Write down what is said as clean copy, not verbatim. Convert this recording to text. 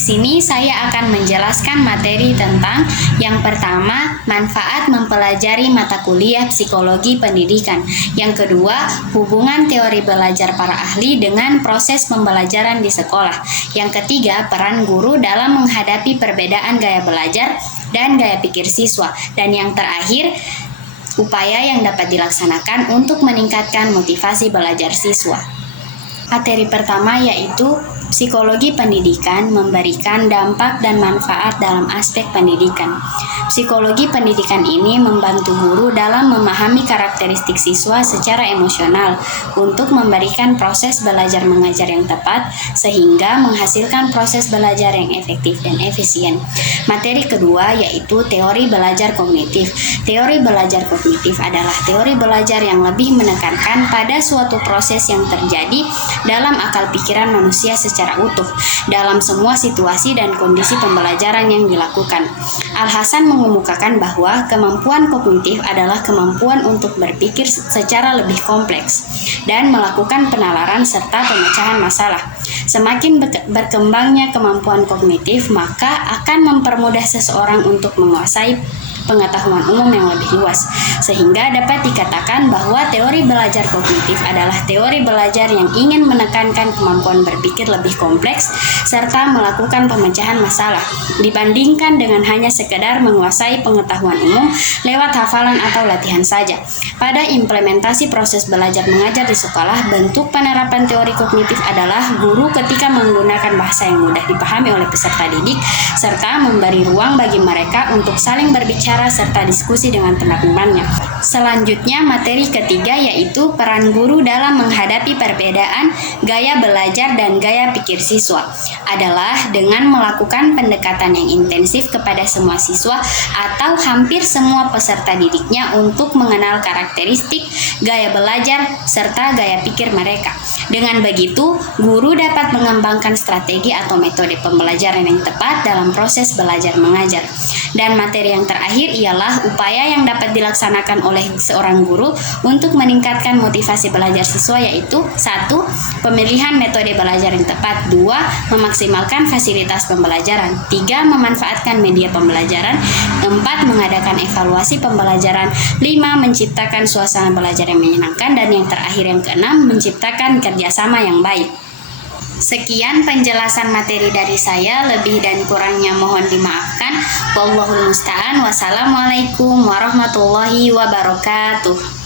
sini saya akan menjelaskan materi tentang yang pertama, manfaat mempelajari mata kuliah psikologi pendidikan. Yang kedua, hubungan teori belajar para ahli dengan proses pembelajaran di sekolah. Yang ketiga, peran guru dalam menghadapi perbedaan gaya belajar dan gaya pikir siswa. Dan yang terakhir, upaya yang dapat dilaksanakan untuk meningkatkan motivasi belajar siswa. Materi pertama yaitu psikologi pendidikan memberikan dampak dan manfaat dalam aspek pendidikan. Psikologi pendidikan ini membantu guru dalam memahami karakteristik siswa secara emosional untuk memberikan proses belajar mengajar yang tepat sehingga menghasilkan proses belajar yang efektif dan efisien. Materi kedua yaitu teori belajar kognitif. Teori belajar kognitif adalah teori belajar yang lebih menekankan pada suatu proses yang terjadi dalam akal pikiran manusia secara utuh dalam semua situasi dan kondisi pembelajaran yang dilakukan. Al-Hasan mengemukakan bahwa kemampuan kognitif adalah kemampuan untuk berpikir secara lebih kompleks dan melakukan penalaran serta pemecahan masalah. Semakin berkembangnya kemampuan kognitif, maka akan mempermudah seseorang untuk menguasai pengetahuan umum yang lebih luas, sehingga dapat dikatakan bahwa teori belajar kognitif adalah teori belajar yang ingin menekankan kemampuan berpikir lebih kompleks serta melakukan pemecahan masalah dibandingkan dengan hanya sekedar menguasai pengetahuan umum lewat hafalan atau latihan saja. Pada implementasi proses belajar mengajar di sekolah, bentuk penerapan teori kognitif adalah guru ketika menggunakan bahasa yang mudah dipahami oleh peserta didik serta memberi ruang bagi mereka untuk saling berbicara serta diskusi dengan teman-temannya. Selanjutnya, materi ketiga yaitu peran guru dalam menghadapi perbedaan gaya belajar dan gaya pikir siswa adalah dengan melakukan pendekatan yang intensif kepada semua siswa atau hampir semua peserta didiknya untuk mengenal karakteristik gaya belajar serta gaya pikir mereka. Dengan begitu, guru dapat mengembangkan strategi atau metode pembelajaran yang tepat dalam proses belajar mengajar. Dan materi yang terakhir ialah upaya yang dapat dilaksanakan oleh seorang guru untuk meningkatkan motivasi belajar siswa yaitu 1. Pemilihan metode belajar yang tepat, 2. Memaksimalkan fasilitas pembelajaran, 3. Memanfaatkan media pembelajaran, 4. Mengadakan evaluasi pembelajaran, 5. Menciptakan suasana belajar yang menyenangkan, dan yang terakhir yang keenam, menciptakan kerjasama yang baik. Sekian penjelasan materi dari saya, lebih dan kurangnya mohon dimaafkan. Wallahul musta'an. Wassalamualaikum warahmatullahi wabarakatuh.